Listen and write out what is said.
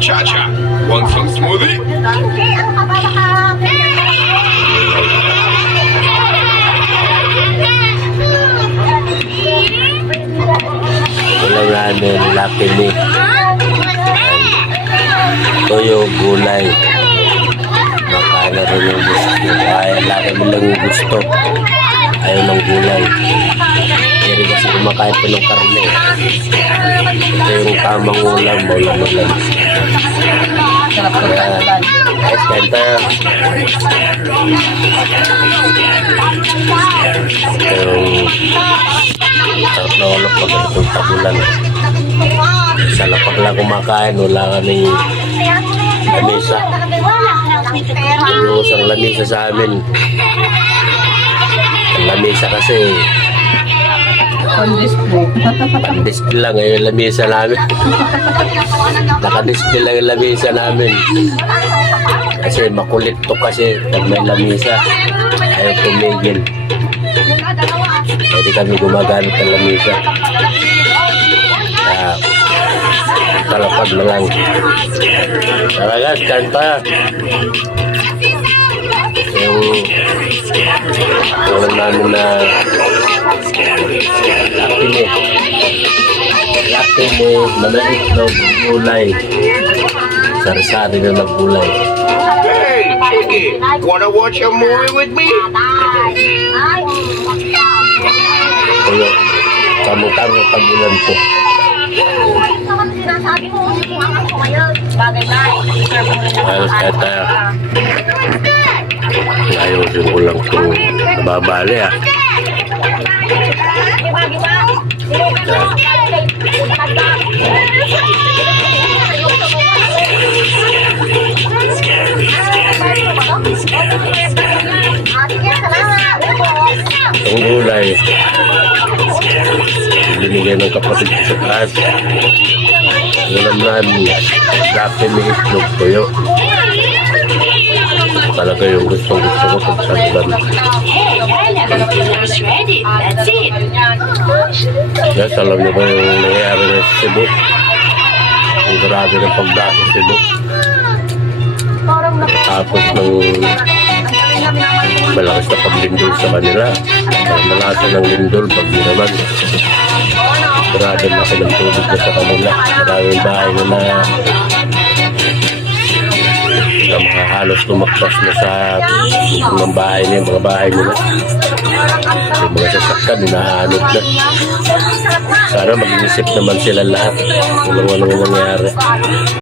Cha-cha. Want some smoothie? Walang namin lapili. Ito yung gulay. Makain na rin yung gusto. Kaya laki mo lang yung gusto. Ayaw ng gulay. Pero kasi kumakain pa ng karne. Ito yung tamang ulam. Ulam-ulam. Guys, kain tayo. Ito yung sarap na ulam pag itong tabulan. Sa lapag lang kumakain, wala ka ng lamisa. Yung isang lamisa sa amin. Ang lamisa kasi pan-display lang yung lamisa namin. Naka-display lang yung lamisa namin. Kasi makulit to kasi pag may lamisa ayaw tumigil. Pwede kami gumagamit ng lamisa. Talapag na lang. Tara guys, kain tayo. Yung ulam namin na lapili na naitlog gulay. Sari-sari na nagulay. Hey, Chiggy, wanna watch a movie with me? Ito yung kamutang na tabulan ko. Ayos kaya tayo. Ayusin ko lang itong nababali ah. Itong gulay binigay ng kapatid ko sa taas. Ulam namin dati may itlog tuyo. Talaga yung gusto-gusto ko pag sagdan. Yes, alam niyo ba yung nangyayari na sa Cebu? Ang grabe ng pagdaan sa Cebu. Tapos ng malakas na paglindol sa kanila. Malasa ng lindol pag di naman. Grabe na ng tubig na sa kanila. Maraming bahay na mga halos tumaktas na sa mga bahay niya, mga bahay nila. Yung mga sasaktan, hinahanod na. Sana mag-iisip naman sila lahat kung ano nangyari.